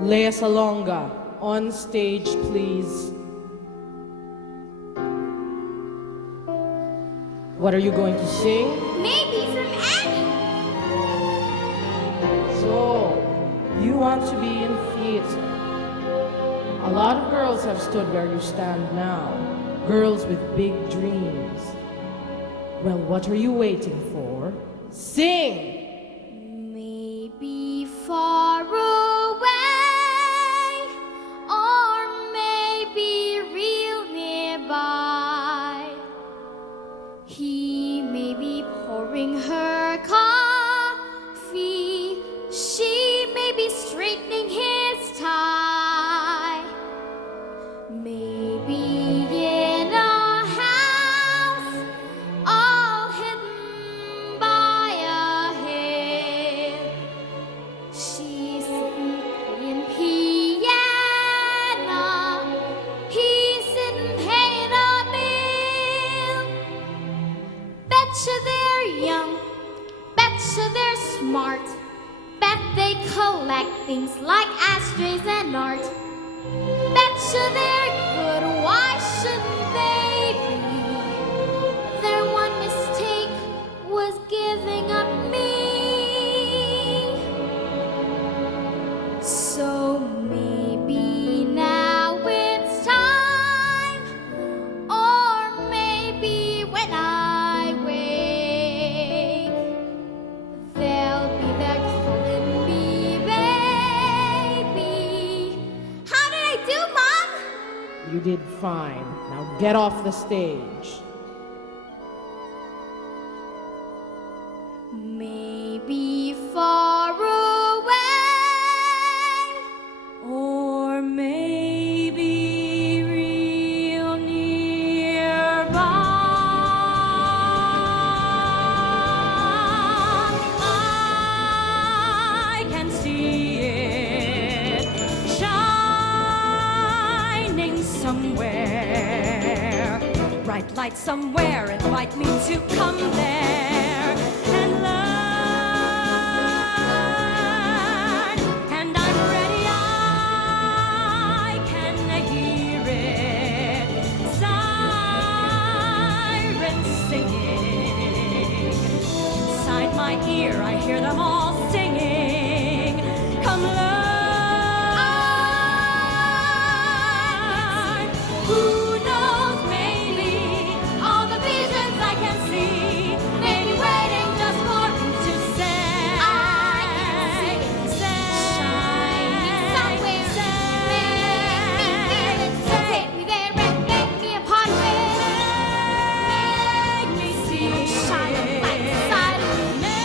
Lea Salonga, on stage, please. What are you going to sing? Maybe from Annie. So, you want to be in theater. A lot of girls have stood where you stand now. Girls with big dreams. Well, what are you waiting for? Sing! Maybe far away, or maybe real nearby. He may be pouring her coffee. She may be straightening his tie. Maybe in a house all hidden by a hill. She's sitting playing piano. He's sitting paying a bill. Betcha they're young. Betcha they're smart. Bet they collect things like ashtrays and art. Betcha they're good, why shouldn't they be? Their one mistake was giving up me. So maybe now it's time, or maybe when I wake, they'll be there calling me baby. How did I do, Mom? You did fine. Now get off the stage. Maybe far away, or maybe real nearby. I can see it shining somewhere. Bright light somewhere, invite me to come there and learn. And I'm ready, I can hear it. Sirens singing. Inside my ear, I hear them all singing. Come learn. Who knows, maybe all the visions I can see may be waiting just for me to say. I can see it shining somewhere. Make me feel it, so take me there and make me a part of it. Make me see it shine like the side of me.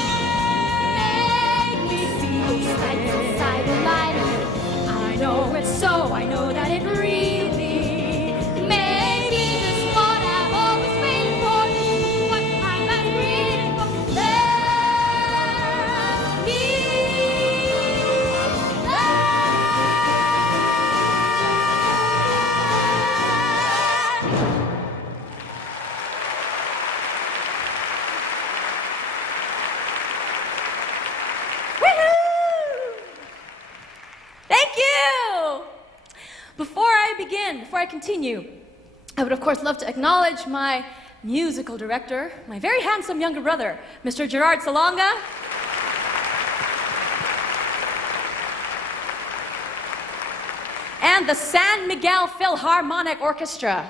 Make me feel like the side of light. I know it's so, I know that it really may be this what I've always waited for. This is what I'm waiting for. Let me Thank you! Before I continue, I would of course love to acknowledge my musical director, my very handsome younger brother, Mr. Gerard Salonga. And the San Miguel Philharmonic Orchestra.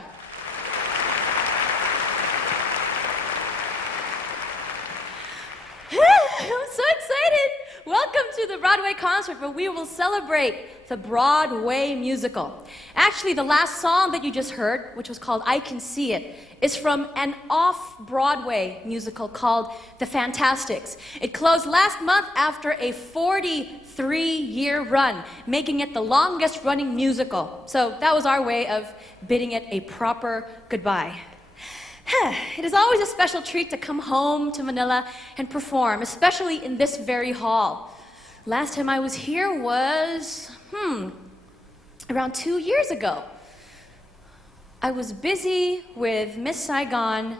I'm so excited! Welcome to the Broadway concert where we will celebrate the Broadway musical. Actually, the last song that you just heard, which was called I Can See It, is from an off-Broadway musical called The Fantastics. It closed last month after a 43-year run, making it the longest-running musical. So that was our way of bidding it a proper goodbye. It is always a special treat to come home to Manila and perform, especially in this very hall. Last time I was here was, around 2 years ago. I was busy with Miss Saigon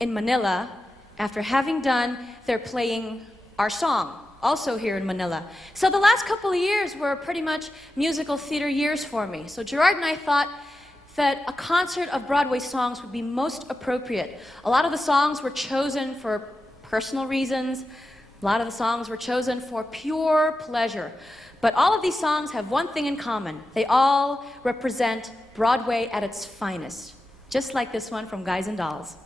in Manila after having done their playing our song, also here in Manila. So the last couple of years were pretty much musical theater years for me. So Gerard and I thought that a concert of Broadway songs would be most appropriate. A lot of the songs were chosen for personal reasons. A lot of the songs were chosen for pure pleasure. But all of these songs have one thing in common. They all represent Broadway at its finest. Just like this one from Guys and Dolls.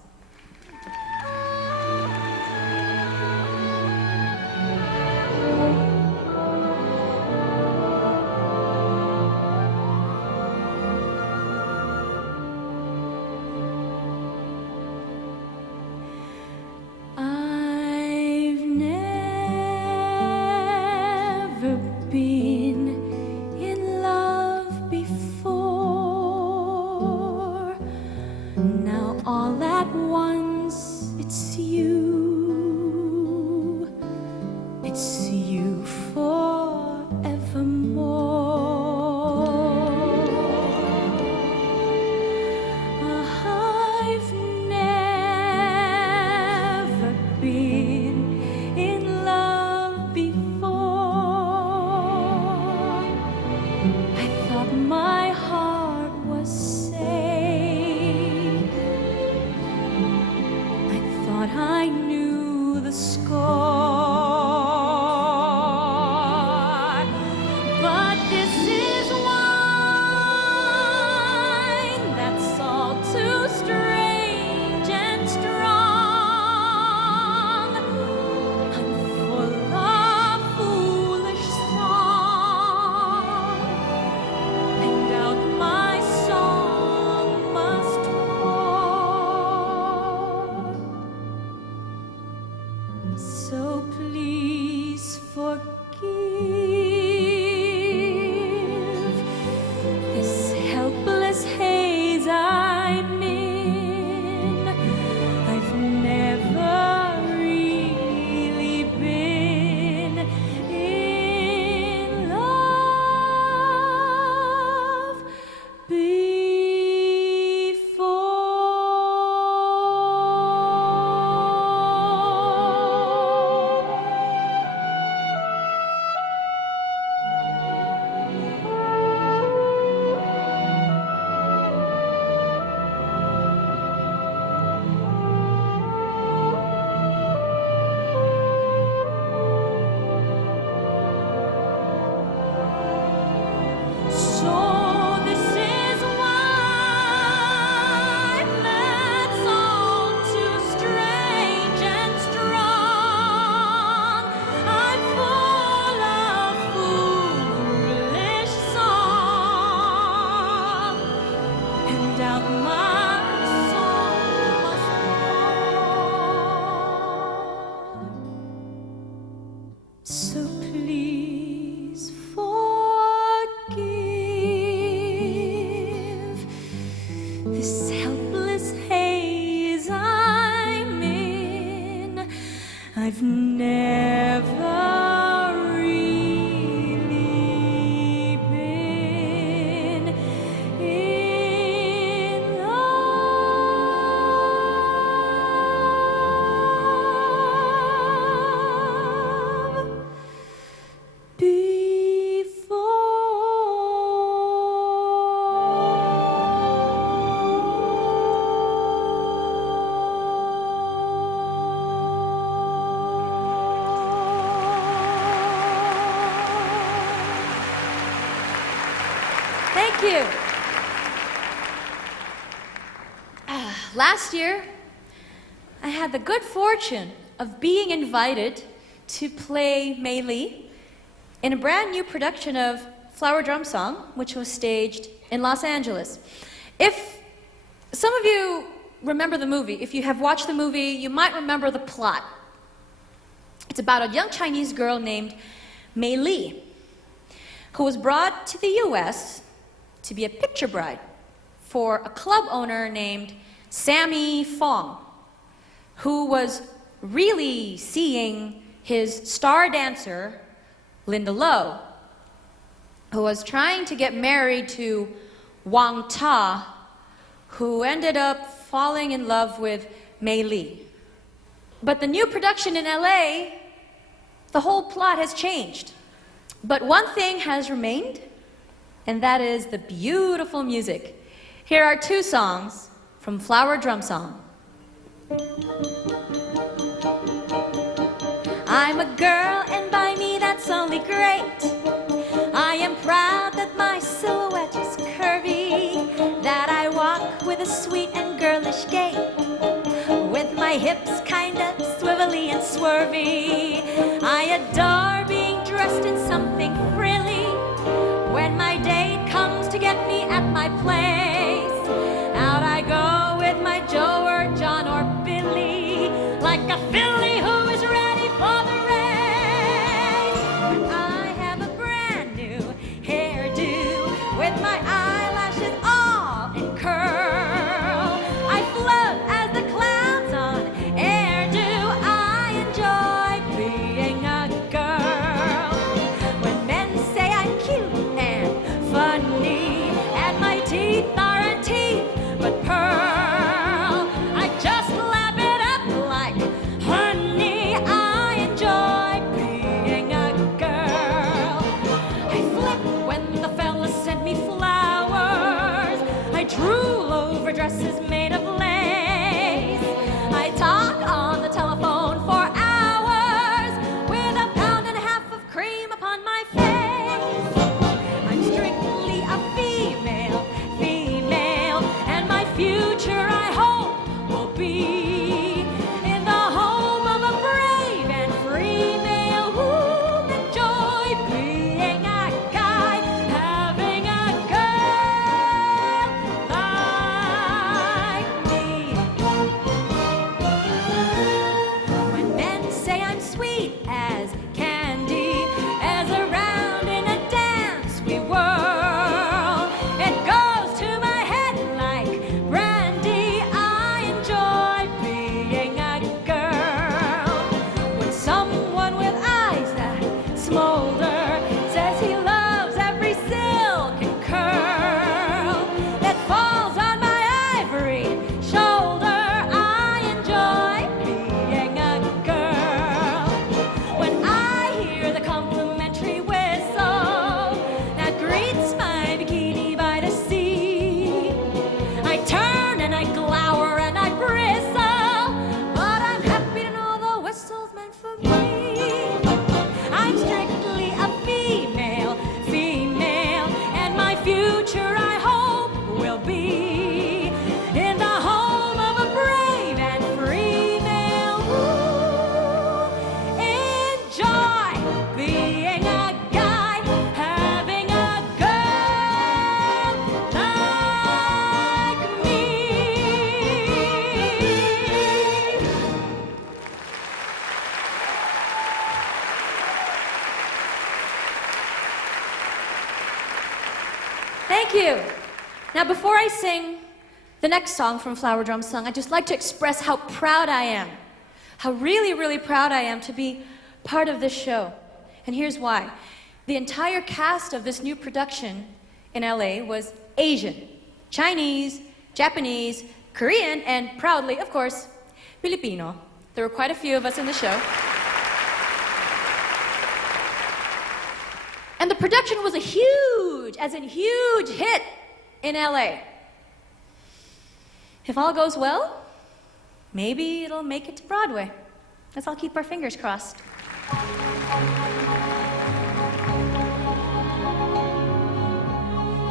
I've never been in love before. Now all at once it's you. It's you forevermore. I've never been in love before. I thought my heart was safe. I thought I knew the score. But this is wine that's all too strange and strong. I'm full of foolish song, and out my song must pour. So please forgive this helpless haze I'm in. I've never really been in love So this is wine that's all too strange and strong. I'm full of foolish song, and out my song must pour. So please forgive this helpless haze I'm in. I've never really been in love Thank you. Last year, I had the good fortune of being invited to play Mei Li in a brand new production of Flower Drum Song, which was staged in Los Angeles. If some of you remember the movie, if you have watched the movie, you might remember the plot. It's about a young Chinese girl named Mei Li, who was brought to the US to be a picture bride for a club owner named Sammy Fong, who was really seeing his star dancer, Linda Lo, who was trying to get married to Wang Ta, who ended up falling in love with Mei Li. But the new production in LA the whole plot has changed. But one thing has remained, and that is the beautiful music. Here are two songs from Flower Drum Song. I'm a girl, and by me that's only great. I am proud that my silhouette is curvy, that I walk with a sweet and girlish gait, with my hips kinda swivelly and swervy. I adore being dressed in something frilly when my date comes to get me at my place. Out I go with my Joe or John or Billy, like a filly who is ready for the race. I have a brand new hairdo with my eyelashes all in curl. I float as the clouds on air do. I enjoy being a girl. When men say I'm cute and funny, and my teeth aren't teeth but pearl, I just lap it up like honey. I enjoy being a girl. I flip when the fellas send me flowers. I drool over dresses made of lace. I talk on the telephone for hours with a pound and a half of cream upon my face. I'm strictly a female, and my future I hope will be in the home of a brave and free male who'll enjoy being a guy, having a girl like me. When men say I'm sweet as candy, as around in a dance we whirl, it goes to my head like brandy. I enjoy being a girl. When someone with eyes that smolder says he loves every silk and curl that falls on my ivory shoulder, I enjoy being a girl. When I hear the complimentary whistle that greets my bikini by the sea, I turn and I glower and I bristle, but I'm happy to know the whistle's meant for me. I'm strictly a female, and my future I hope will be in the home of a brave and free male who enjoy being a guy, having a girl like me. Thank you. Now, before I sing the next song from Flower Drum Song, I'd just like to express how proud I am, how really, really proud I am to be part of this show. And here's why. The entire cast of this new production in LA was Asian, Chinese, Japanese, Korean, and proudly, of course, Filipino. There were quite a few of us in the show. And the production was a huge, as in huge hit in LA. If all goes well, maybe it'll make it to Broadway. Let's all keep our fingers crossed.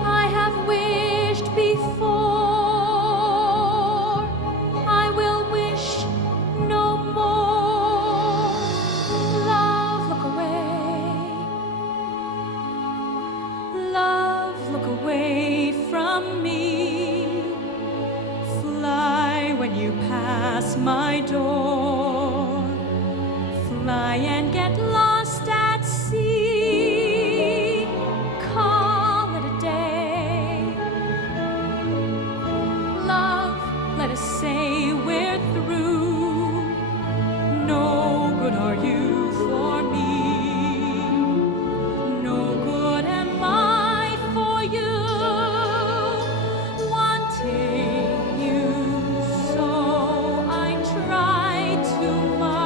I have wished before, I will wish no more. Love, look away. Love, look away from me. Fly when you pass my door. Fly and get lost at sea. Call it a day. Love, let us say we're through. No good are you for me. No good am I for you. Wanting you so, I try too much.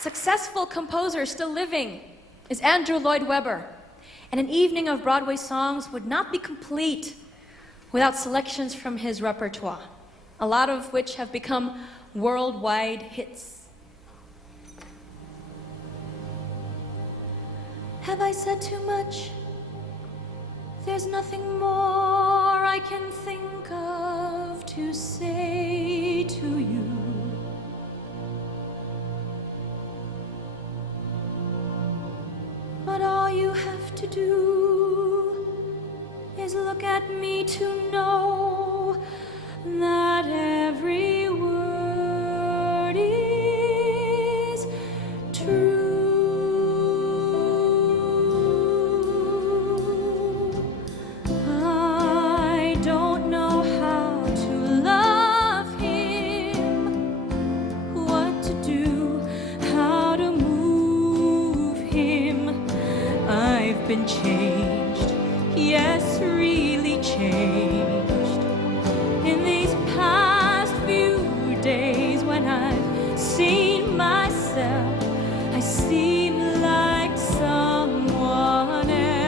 successful composer still living is Andrew Lloyd Webber. And an evening of Broadway songs would not be complete without selections from his repertoire, a lot of which have become worldwide hits. Have I said too much? There's nothing more I can think of to say to you. But all you have to do is look at me to know that every word is true. I don't know how to love him, what to do, how to move him. I've been changed, yes, really changed. In these past few days when I've seen myself, I seem like someone else.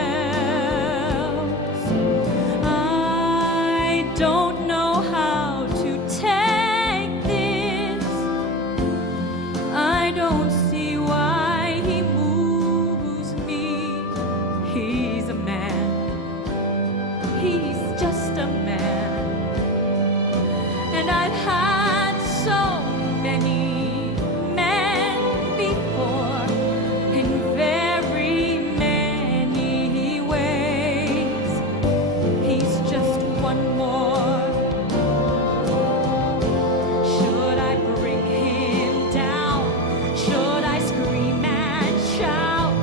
I don't know how to take this. I don't see why he moves me. He's a man. He's just a man. And I've had so many men before in very many ways. He's just one more. Should I bring him down? Should I scream and shout?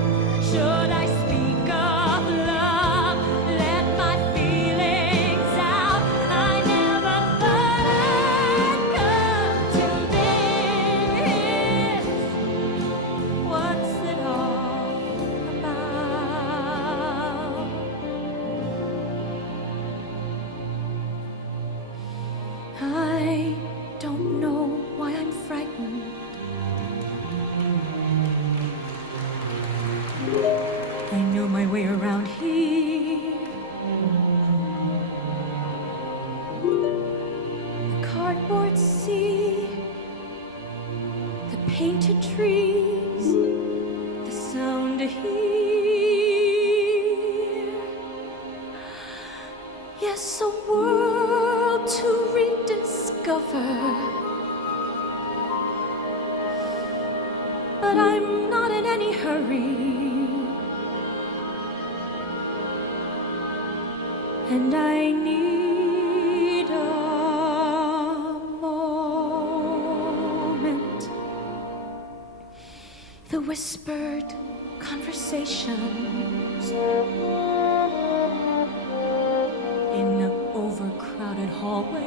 Should I speak of love? Let my feelings out. I never thought I'd come to this. What's it all about? I don't know why I'm frightened. I know my way around here. The cardboard sea, the painted trees, the sound to hear. Yes, a world to rediscover. But I'm not in any hurry. And I need a moment. The whispered conversations in overcrowded hallways.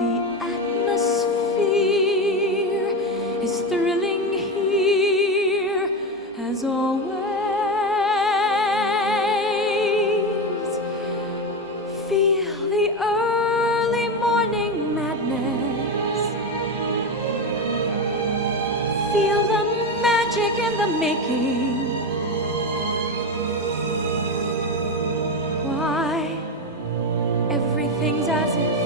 The atmosphere is thrilling here as always. Feel the early morning madness. Feel the magic in the making. Why, everything's as if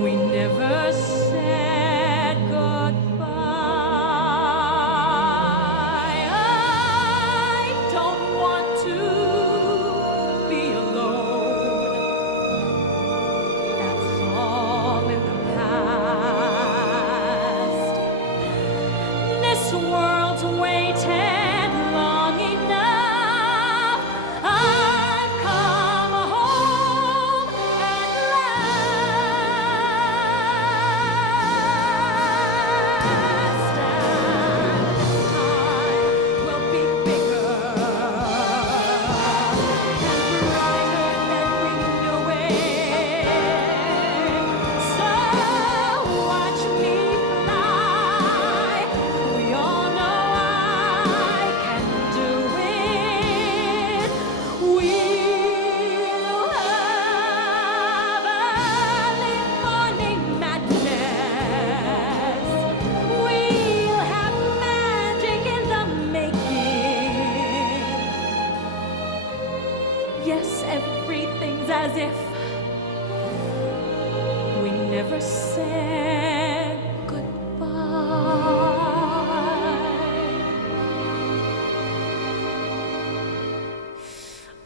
we never said goodbye. I don't want to be alone. That's all in the past. This world's waiting. Yes, everything's as if we never said goodbye.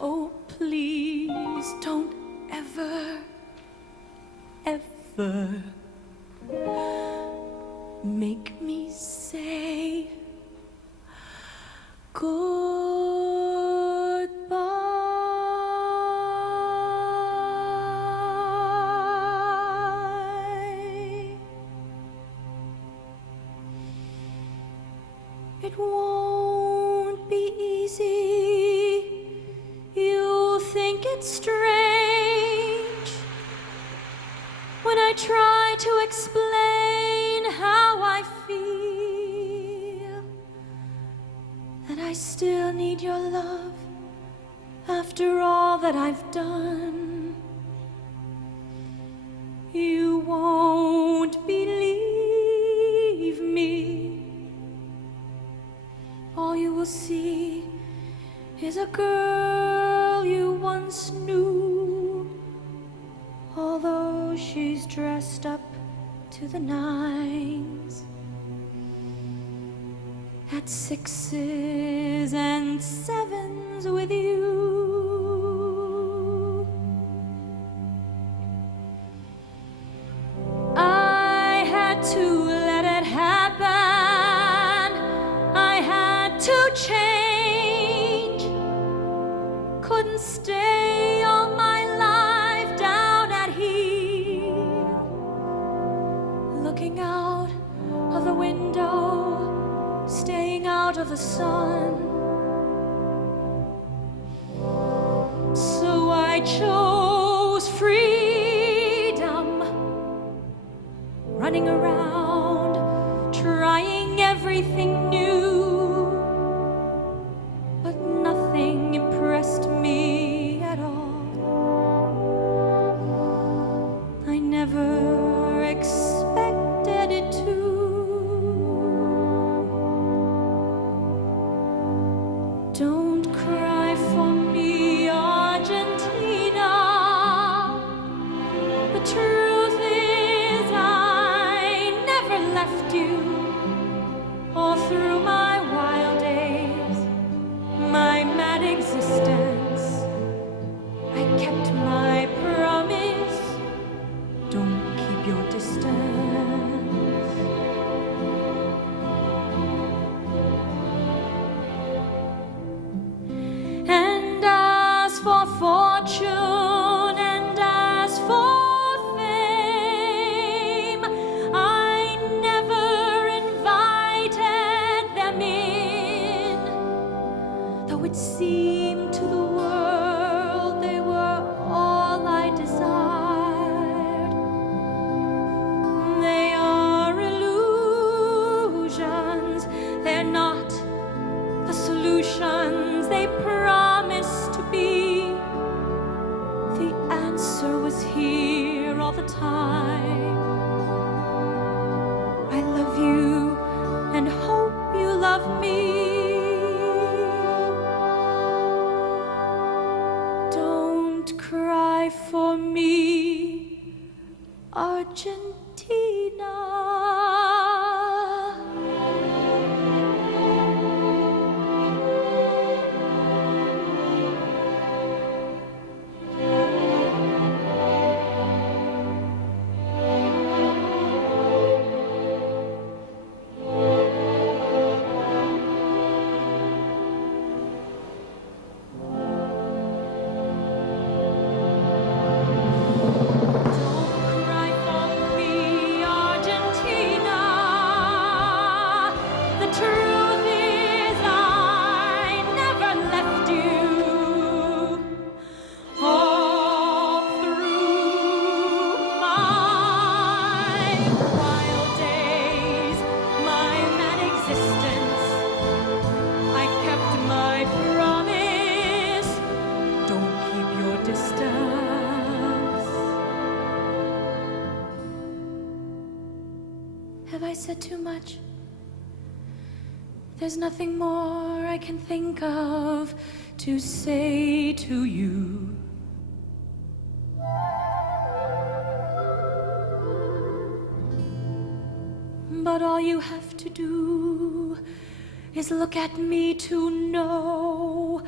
Oh, please don't ever, ever make me say goodbye. It won't be easy. You'll think it's strange when I try to explain how I feel, that I still need your love after all that I've done. You won't believe me. All you will see is a girl you once knew, although she's dressed up to the nines, at 6s and 7s with you. I had to let it happen. I had to change. Couldn't stay all my life down at heel, looking out of the window, staying out of the sun. So I chose freedom, running around, trying everything new, but nothing impressed me at all. I never expected it to. Don't cry for me, Argentina. The truth is I never left you. All through my wild days, my mad existence, I kept my promise. Don't keep your distance. And as for fortune and as for fame, I never invited them in, though it seemed to the world they were all I desired. They are illusions, they're not the solutions they promised to be. The answer was here all the time. I love you and hope you love me. Don't cry for me, Argentina. Don't cry for me, Argentina. The truth is I never left you. All through my wild days, my mad existence, I kept my promise. Don't keep your distance. Have I said too much? There's nothing more I can think of to say to you. But all you have to do is look at me to know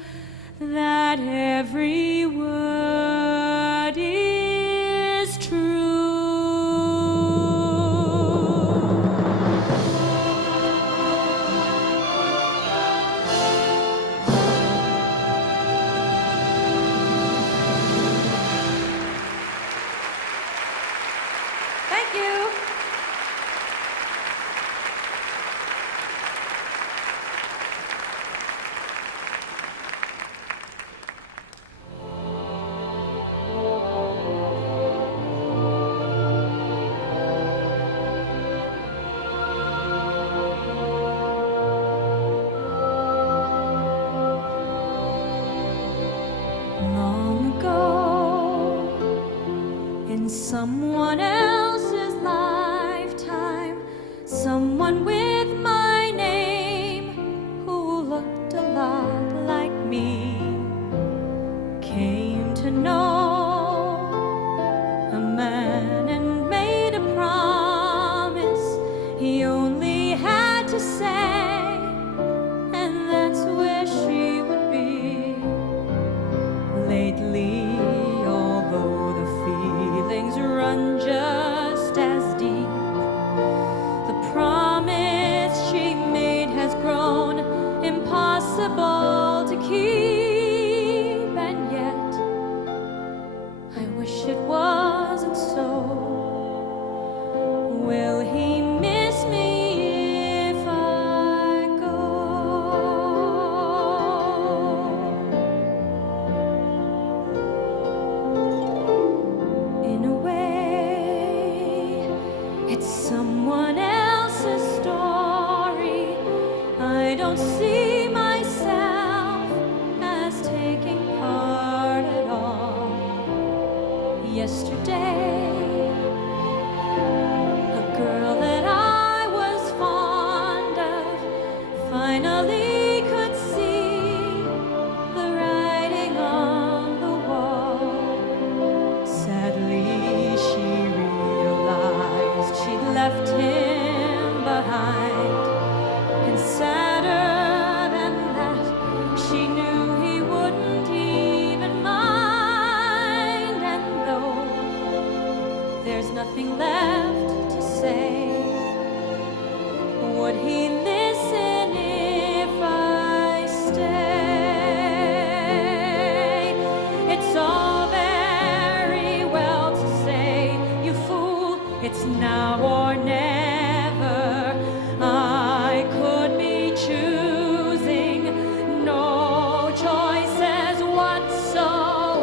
that every word is true. Thank you. Long ago, in someone else's lifetime, someone with my name who looked a lot like me came to know a man and made a promise he only had to say, and that's where she would be. Lately, although the feelings run just as deep, the promise she made has grown impossible to keep, and yet I wish it wasn't so. Will he miss me if I go? In a way, it's someone else's story. I don't see myself as taking part at all. Yesterday, a girl that I was fond of finally could see the writing on the wall. Sadly, she realized she'd left him behind. And sadder than that, she knew he wouldn't even mind. And though there's nothing left to say, would he listen if I stay? It's all very well to say, you fool, it's now or never. I could be choosing no choices whatsoever.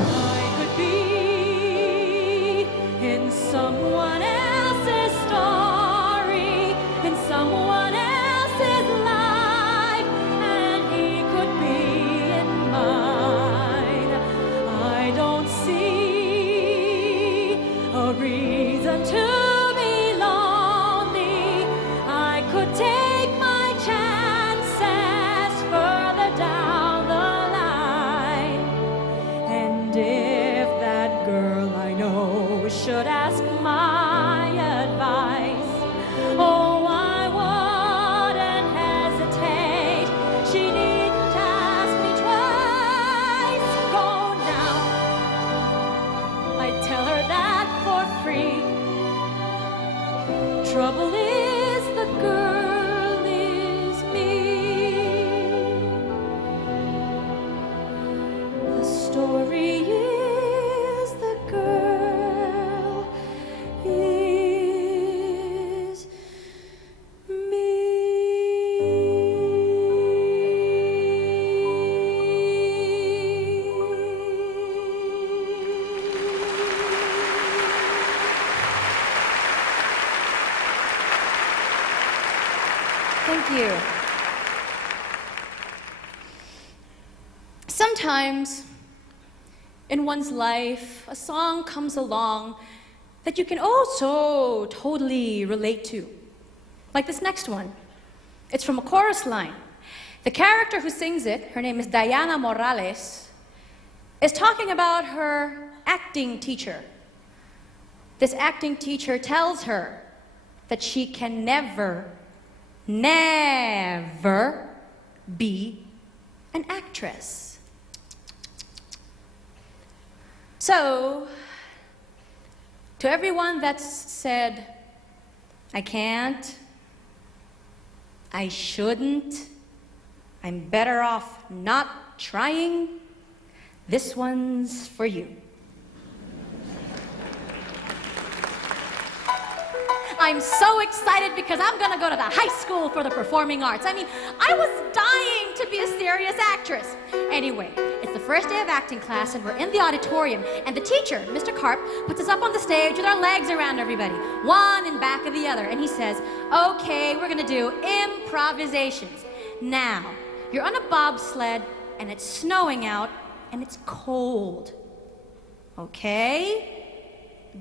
I could be in someone else's story, in someone else's life, and he could be in mine. I don't see a reason to be lonely. I could take my chances further down the line. And if that girl I know should ask my advice, oh, I wouldn't hesitate. She needn't ask me twice. Go now, I'd tell her that for free. Trouble is the girl is me. The story is the girl is Thank you. Sometimes in one's life, a song comes along that you can also totally relate to. Like this next one. It's from a chorus line. The character who sings it, her name is Diana Morales, is talking about her acting teacher. This acting teacher tells her that she can never be an actress. So, to everyone that's said, I can't, I shouldn't, I'm better off not trying, this one's for you. I'm so excited because I'm gonna go to the high school for the performing arts. I mean, I was dying to be a serious actress. Anyway, it's the first day of acting class and we're in the auditorium and the teacher, Mr. Karp, puts us up on the stage with our legs around everybody, one in back of the other, and he says, okay, we're gonna do improvisations. Now, you're on a bobsled and it's snowing out and it's cold. Okay?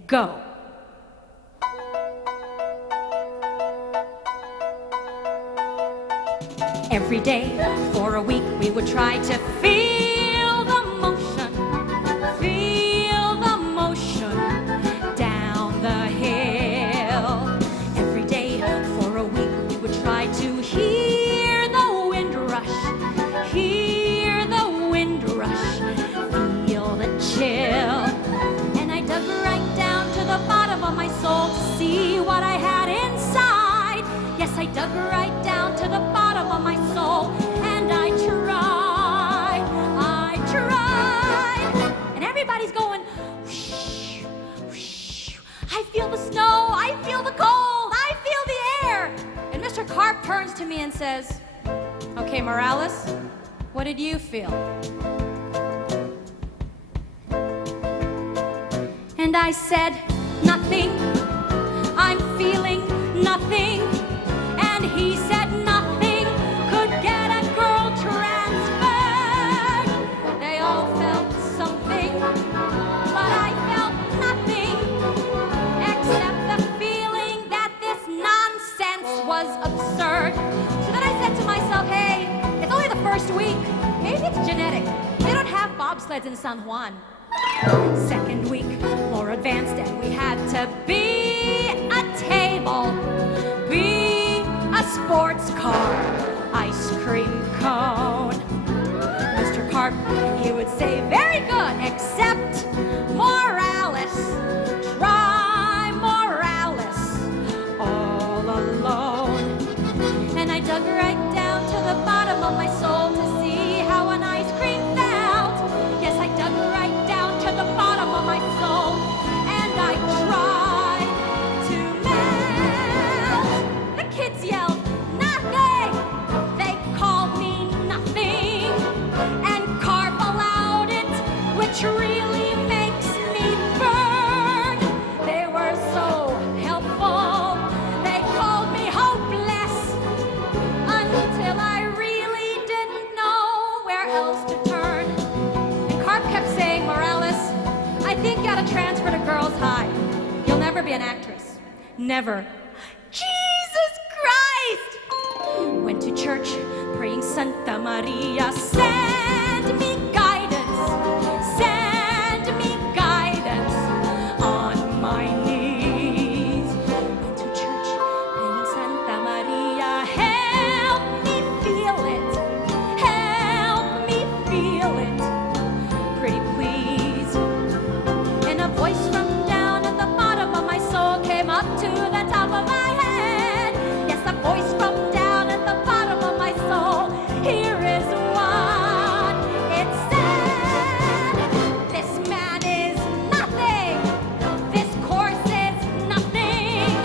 Go. Every day for a week we would try to feel the motion down the hill. Every day for a week we would try to hear the wind rush, feel the chill. And I dug right down to the bottom of my soul to see what I had inside. Yes, I dug right down to the bottom of my soul, and I tried. And everybody's going, whoosh, whoosh. I feel the snow, I feel the cold, I feel the air. And Mr. Karp turns to me and says, okay, Morales, what did you feel? And I said, nothing, I'm feeling nothing. And he said nothing could get a girl transferred. They all felt something, but I felt nothing except the feeling that this nonsense was absurd. So then I said to myself, hey, it's only the first week. Maybe it's genetic. They don't have bobsleds in San Juan. Second week, more advanced, and we had to be a table, be a sports car, ice cream cone. Mr. Karp, he would say, very good, except Morales. Try Morales all alone. And I dug right down to the bottom of my soul to see how an ice cream felt. Yes, I dug right down to the bottom of my soul, and I tried to melt. The kids yelled, nothing! They called me nothing, and Karp allowed it, which really makes me burn. They were so helpful, they called me hopeless, until I really didn't know where else to turn. And Karp kept saying, Morales, I think you ought to transfer to Girls High. You'll never be an actress. Never. Jesus Christ! Went to church, praying Santa Maria, send me guidance on my knees. Went to church, praying Santa Maria, help me feel it, pretty please. And a voice from down at the bottom of my soul came up to the top of my head. Yes, a voice from down at the bottom of my soul. Here is what it said. This man is nothing. This course is nothing.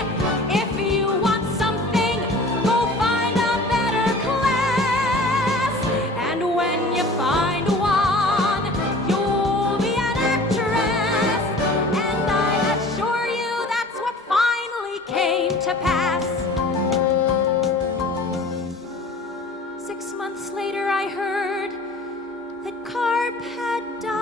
If you want something, go find a better class. And when you find one, you'll be an actress. And I assure you that's what finally came to pass. 6 months later, I heard that Karp had died.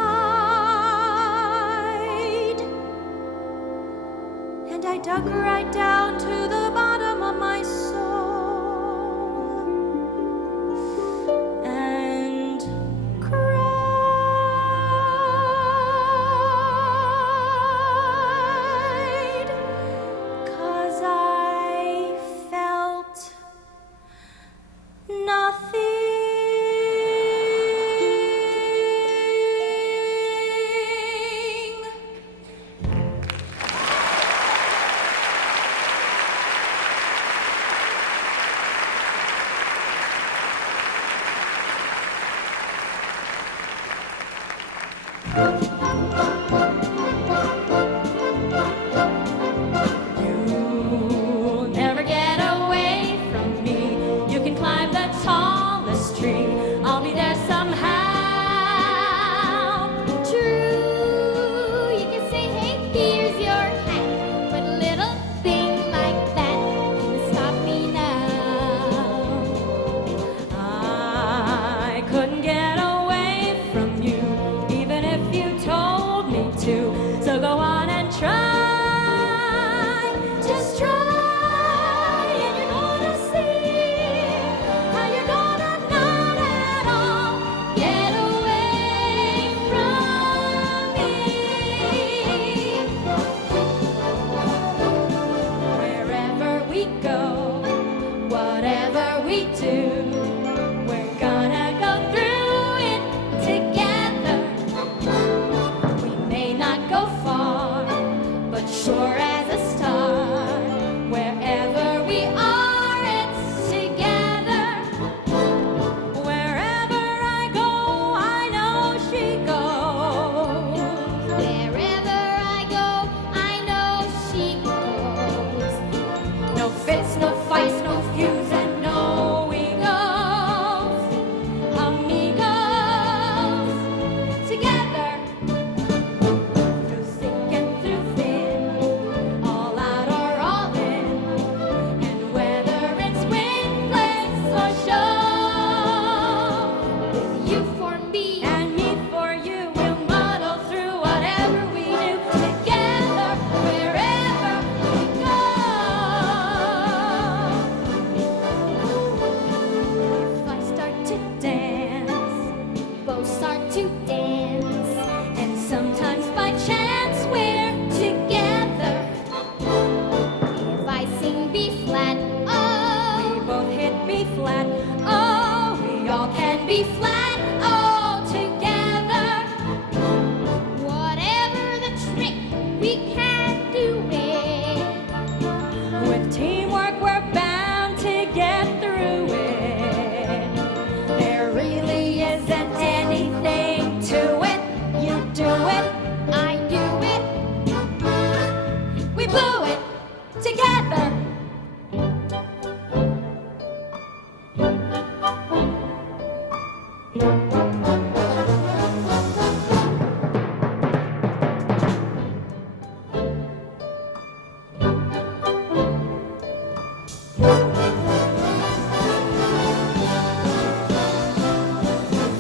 And I dug right down to the bottom of my soul. You'll never get away from me. You can climb the tallest tree. I'll be there somehow. True, you can say, hey, here's your hat. But a little thing like that can stop me now. I couldn't get away from you, even if you told me to. So go on and try. Just try, and you're gonna see how you're gonna not at all get away from me. Wherever we go, whatever we do, we're gonna go through it together. We may not go far, but sure as a star. Wherever we are, it's together. Wherever I go, I know she goes. Wherever I go, I know she goes. No fits, no fights, no feuds, and no egos. Amigos, together. Through thick and through thin, all out or all in. And whether it's wind, flames, or show, with you for me And me for you. we'll muddle through whatever we do together, wherever we go. If I start to dance, both start to dance, and sometimes by chance we're together. If I sing B flat, oh, We both hit B flat. oh, we all can be flat, oh, together. Whatever the trick, we can do it. With teamwork, we're bound to get through it. There really isn't anything to it. You do it, I do it, we blew it together.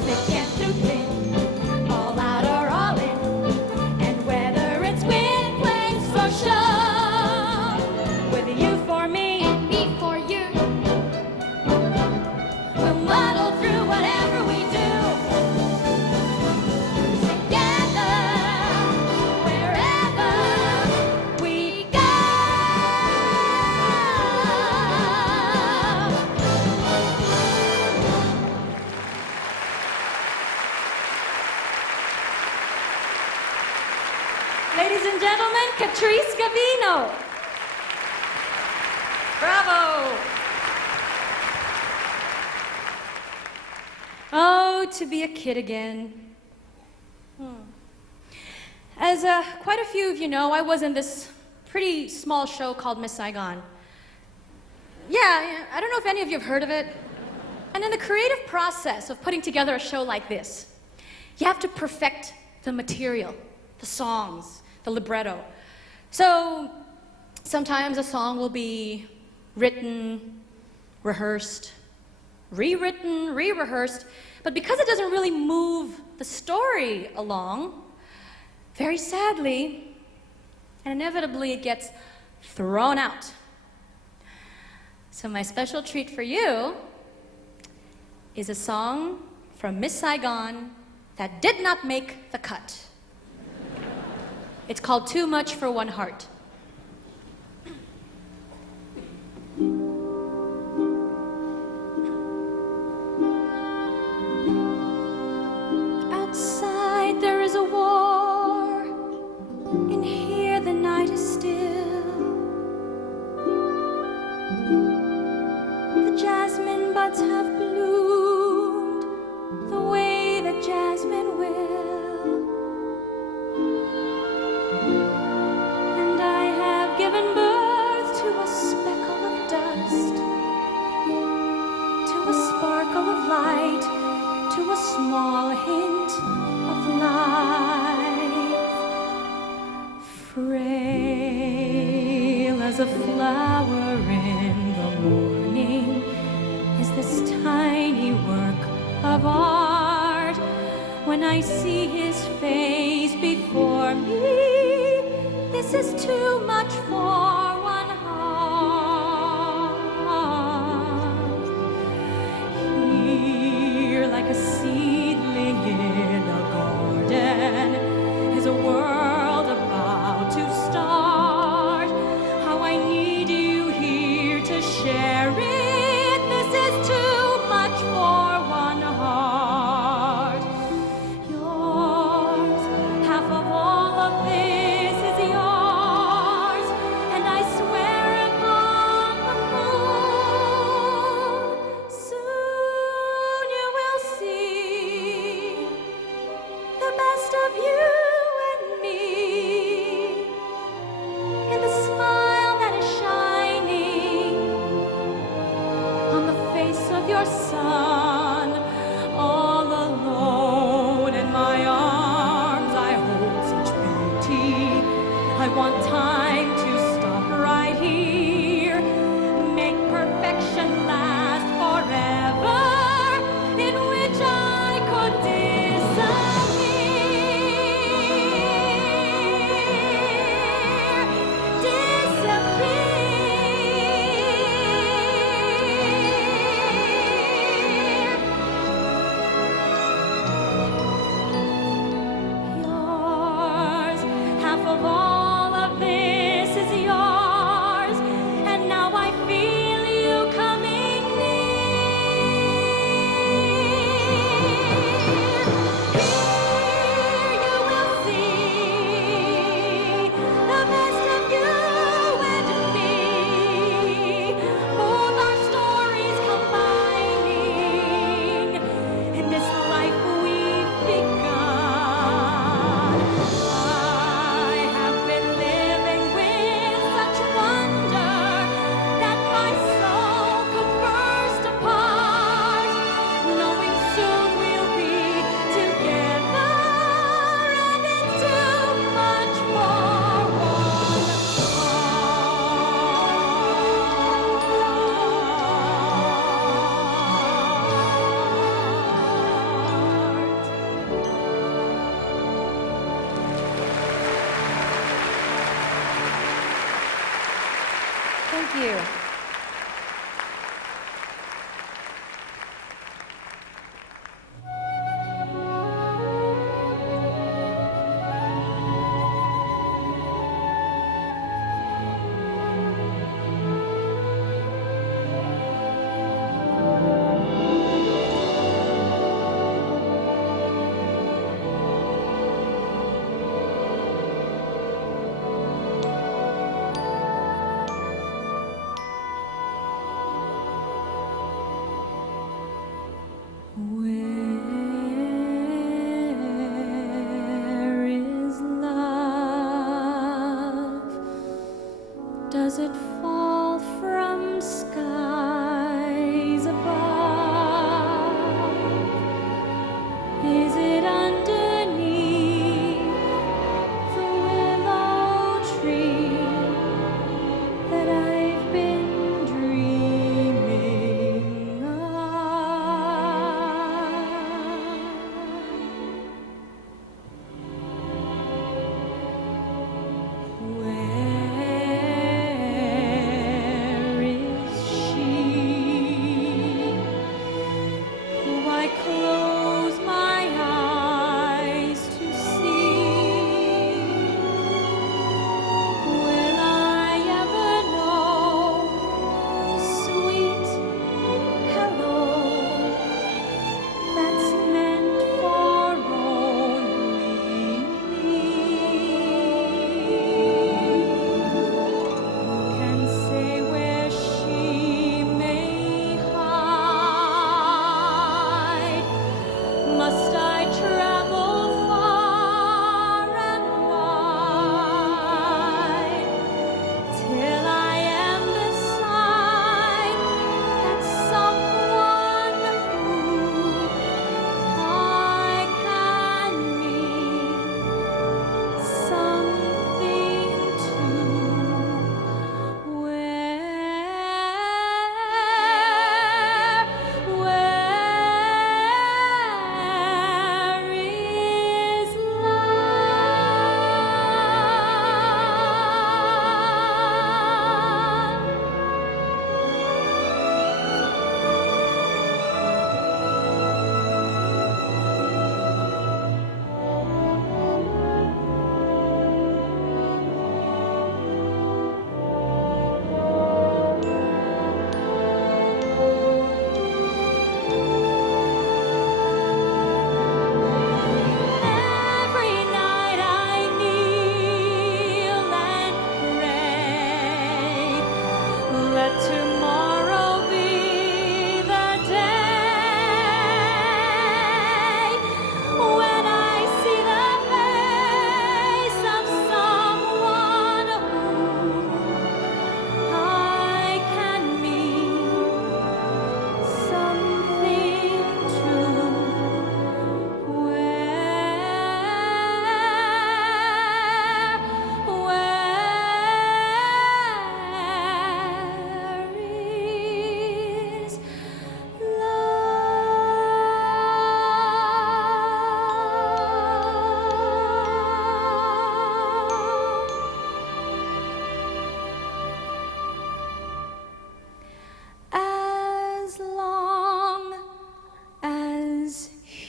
thick and through thin, all out or all in. And whether it's wind, flames, or show, With you for me, and me for you, we'll muddle through whatever we do together, wherever we go. ladies and gentlemen, Catrice Gavino. Bravo. Oh, to be a kid again. As quite a few of you know, I was in this pretty small show called Miss Saigon. Yeah, I don't know if any of you have heard of it. And in the creative process of putting together a show like this, you have to perfect the material, the songs, the libretto. So sometimes a song will be written, rehearsed, rewritten, re-rehearsed, but because it doesn't really move the story along, very sadly and inevitably it gets thrown out. So my special treat for you is a song from Miss Saigon that did not make the cut. It's called Too Much for One Heart. Outside there is a war, and here the night is still. The jasmine buds have bloomed the way that jasmine will. a small hint of life, frail as a flower in the morning, is this tiny work of art. When I see his face before me, this is too much for one heart. Here, like a seedling in a garden, is a world about to start. How I need you here to share it. This is too much for one heart. Yours, half of all of this is yours, and I swear upon the moon, soon you will see the best of you and me in the smile that is shining on the face of your son. All alone in my arms, I hold such beauty. I want time to stop right here, make perfection last forever, in which I could yours, half of all of this is yours, and now I feel you coming near. Here you will see the best of you and me, both our stories combining in this life we've begun. I have been living with such wonder that my soul could burst apart, knowing soon we'll be together, and it's too much for one Thank you. Where is love? Does it fall from skies above? Is it underneath the willow tree that I've been dreaming of? Where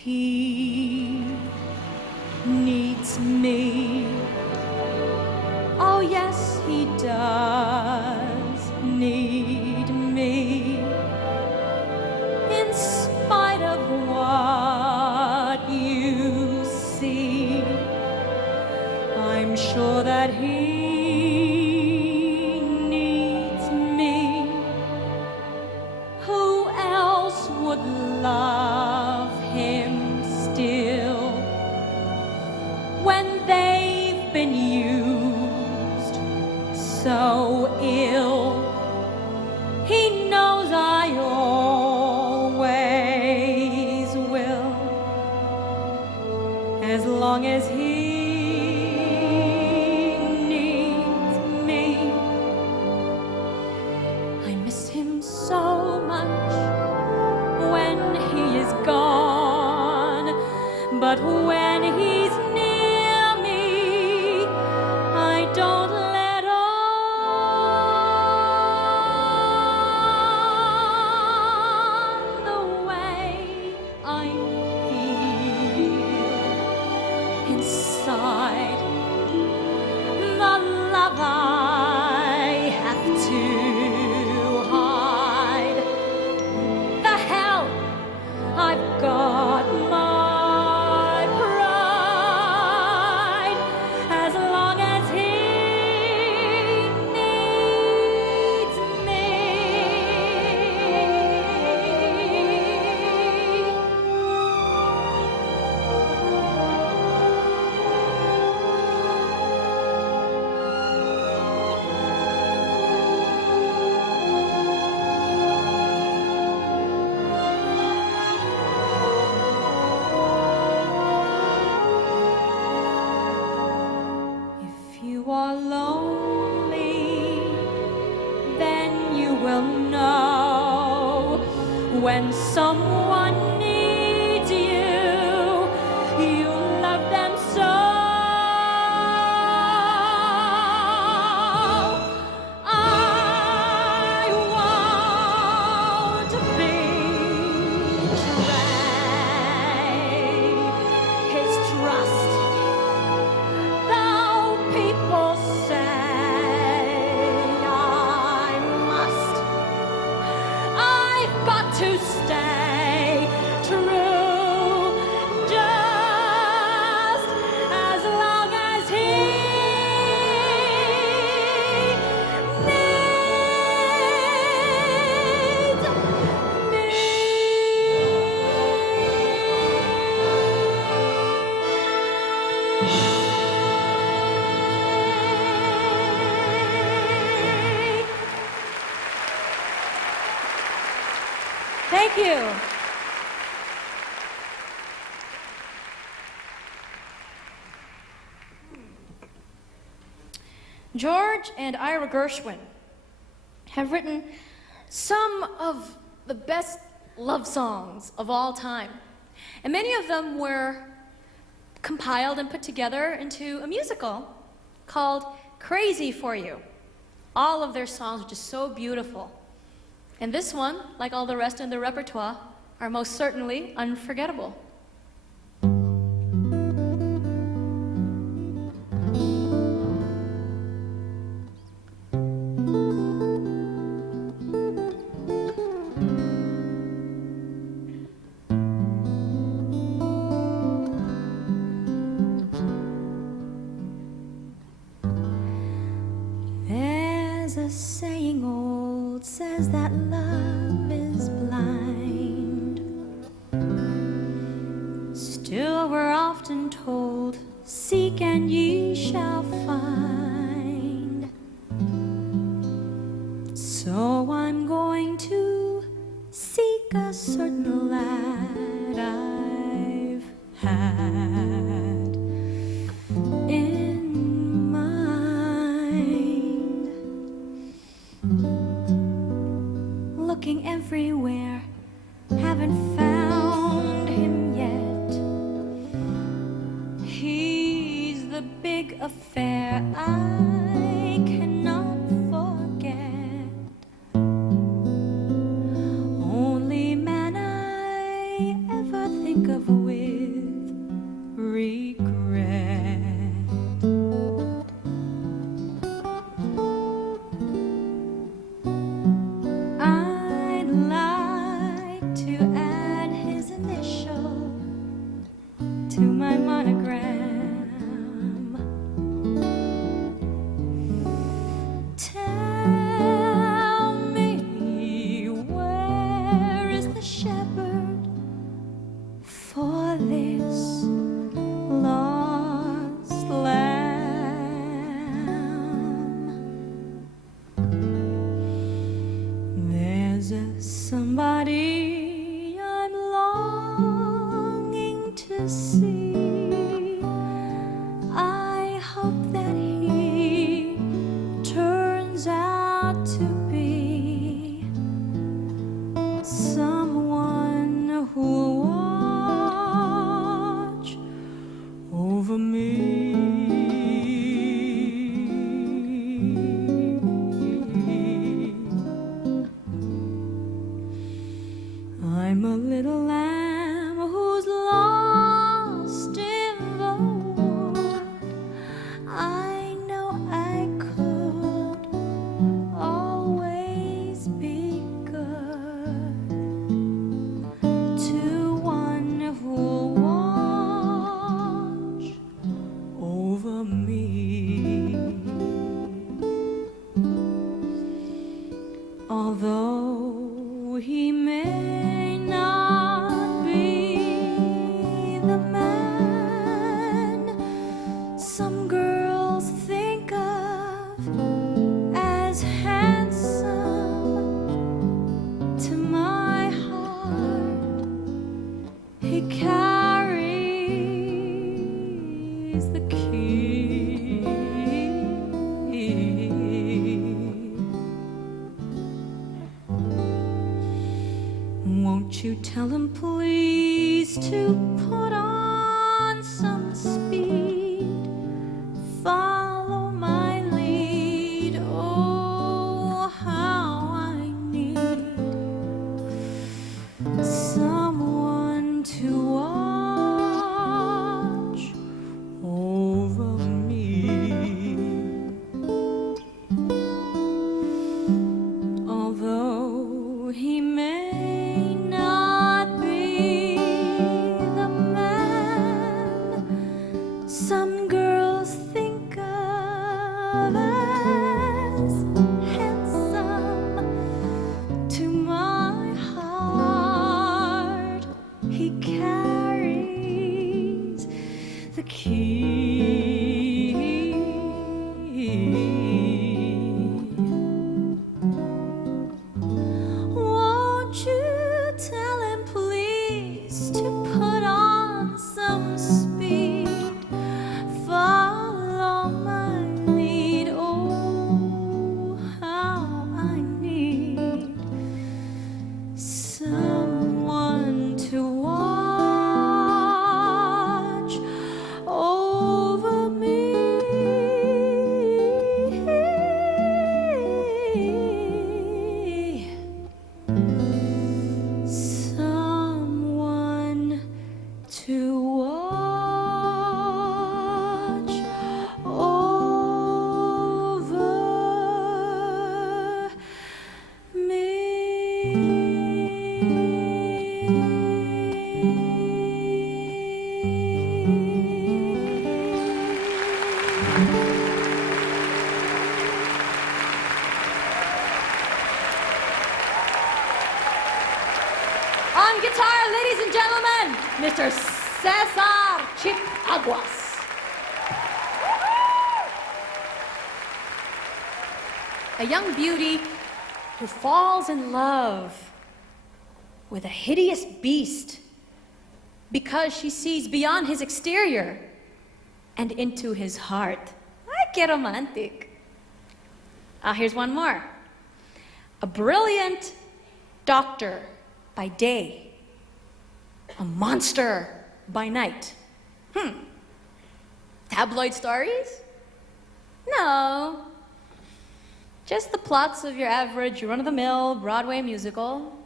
he needs me. Oh yes, he does need me. In spite of what you see, I'm sure that he needs me. Who else would love him still when they've been used so ill? He knows I always will, as long as he needs me. I miss him so much when he is gone, but when he's near me, I don't let on the way I feel inside, the love I have to hide, the hell I've got my pride, as long as he needs me. If you are lonely, then you will know when someone needs you, you love them so. I won't betray his trust. Though people say I must, I've got to stay true, just as long as he needs me. Thank you. George and Ira Gershwin have written some of the best love songs of all time. And many of them were compiled and put together into a musical called Crazy for You. All of their songs are just so beautiful. And this one, like all the rest in the repertoire, are most certainly unforgettable. There's a saying old says that love is blind. Still we're often told, seek and ye shall find. So I'm going to seek a certain lad I've had in mind. Looking everywhere, haven't found him yet. He's the big affair I cannot forget. Only man I ever think of with to my monogram. Tell me, where is the shepherd for this lost lamb? There's a somebody I'm longing to see. I hope that he turns out to be someone who'll watch over me. I'm a little lamb who's lost in the wood. I know I could always be good to one who'll watch over me. Although he may not be the man some girls think of as handsome, to my heart he carries the key. Won't you tell him please to put on some speed, follow my lead? Oh, how I need someone to watch over me. Although he may not be the man some girls think of as handsome, to my heart he carries the key. Won't you tell him please to put on some speed, follow my lead? Oh, how I need someone to watch over me. Someone to watch over On guitar, ladies and gentlemen, Mr. Cesar Chip Aguas. A young beauty who falls in love with a hideous beast because she sees beyond his exterior and into his heart. Ay, qué romantic. Here's one more. A brilliant doctor by day, a monster by night. Tabloid stories? No. Just the plots of your average run-of-the-mill Broadway musical.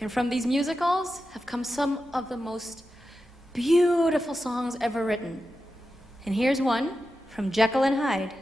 And from these musicals have come some of the most beautiful songs ever written. And here's one from Jekyll and Hyde.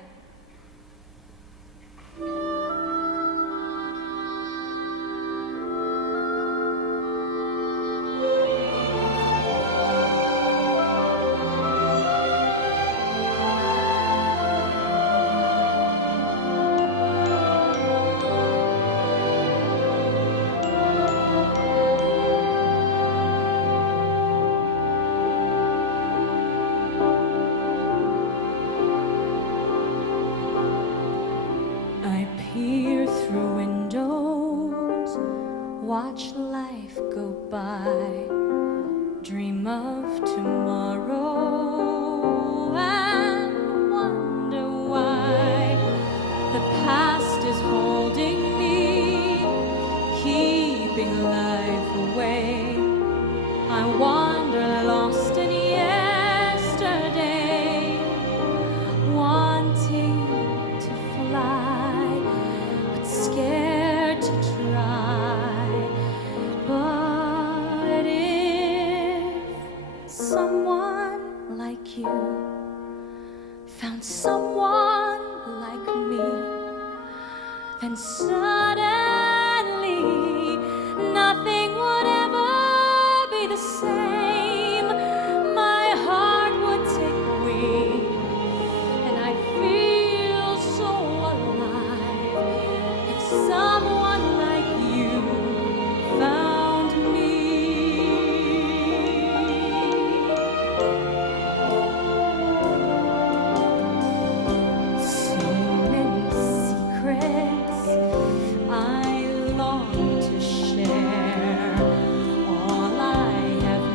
dream of tomorrow and wonder why the past is holding me, keeping life away. I wander lost in yesterday, wanting to fly, but scared to try. But if someone like you found someone like me, then suddenly nothing would ever be the same. My heart would take wing, and I'd feel so alive if someone like you found me. So many secrets I long to share. All I have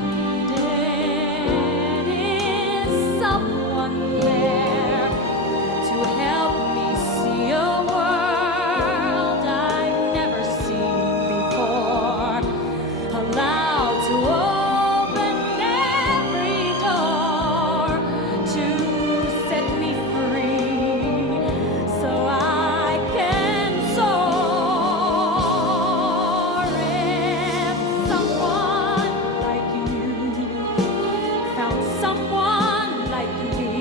needed is someone there to help me see a world I've never seen before. Allowed to open every door to set me free, so I can soar. If someone like you found someone like me,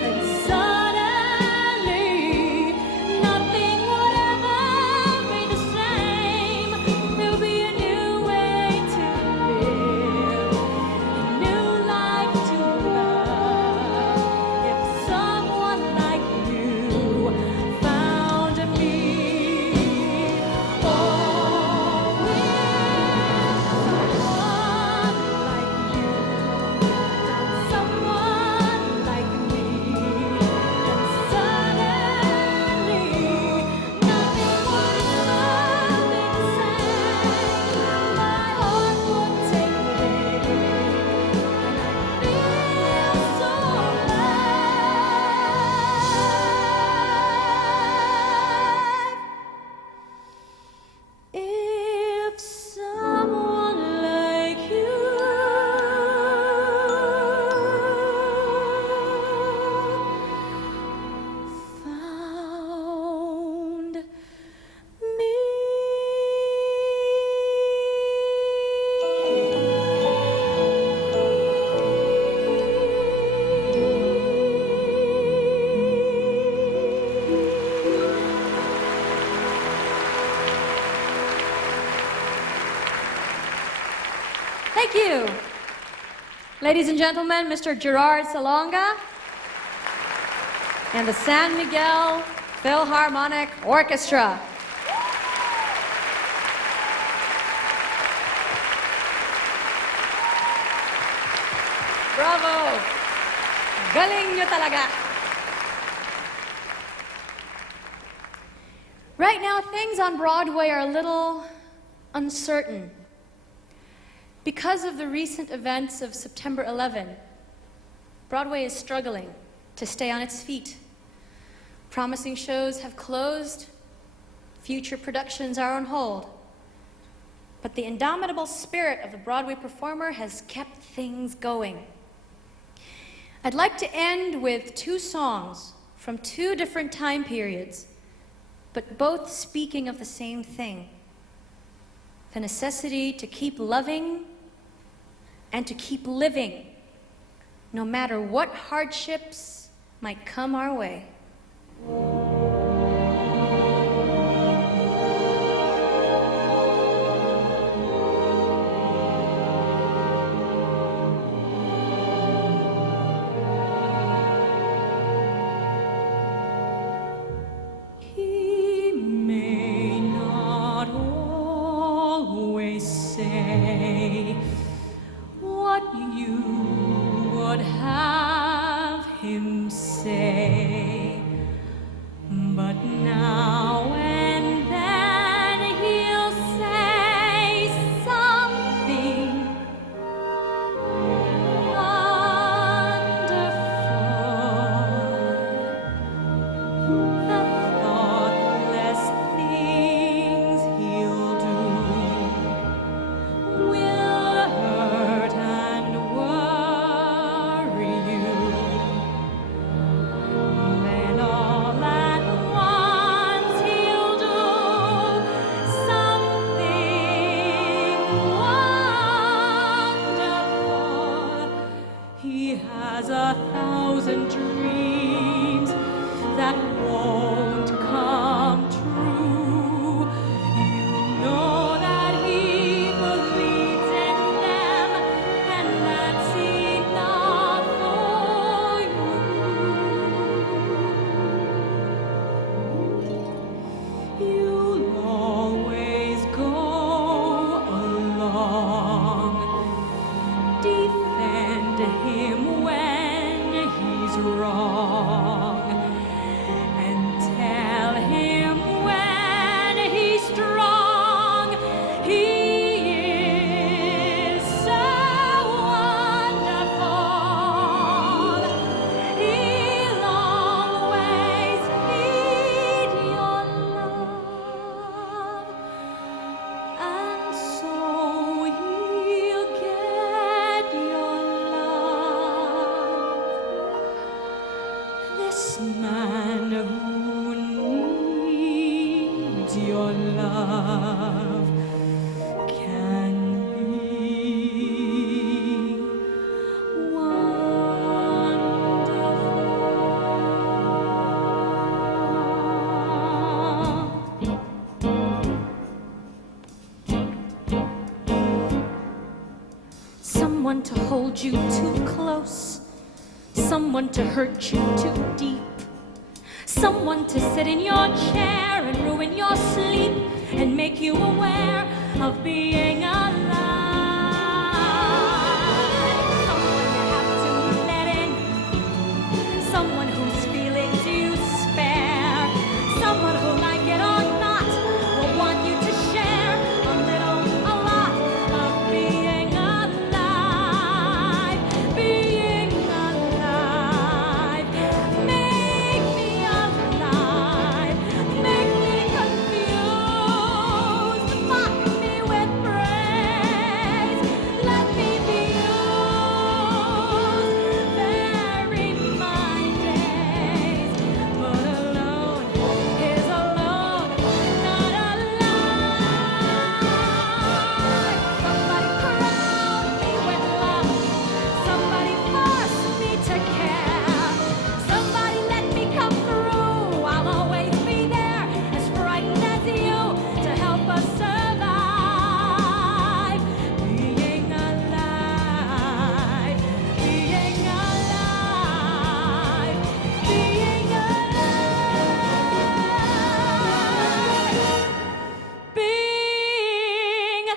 then suddenly nothing would ever be the same. There'll be a new way to live, a new life to love. If someone like you found me, oh, if someone like you found someone like me, then suddenly nothing would ever be the same. My heart would take wing, and I'd feel so alive if someone like you found me. Thank you. Ladies and gentlemen, Mr. Gerard Salonga and the San Miguel Philharmonic Orchestra. Bravo! Galing nyo talaga. Right now, things on Broadway are a little uncertain. Because of the recent events of September 11, Broadway is struggling to stay on its feet. Promising shows have closed, future productions are on hold. But the indomitable spirit of the Broadway performer has kept things going. I'd like to end with two songs from two different time periods, but both speaking of the same thing: the necessity to keep loving and to keep living, no matter what hardships might come our way. He may not always say what you would have him say, but now and then he'll say something someone to hold you too close, someone to hurt you too deep, someone to sit in your chair and ruin your sleep and make you aware of being alive. Someone you have to let in, someone whose feelings you spare, someone who, like it or not, will want you to share a little, a lot of being alive. Being alive. Make me alive. Make me confused. Mock me with praise. Let me be used. Vary my days. But alone is alone, not alive. Somebody crown me with love. Somebody force me to care. Somebody let me come through. I'll always be there, as frightened as you, to help us survive. Being alive. Being alive. Being alive. Being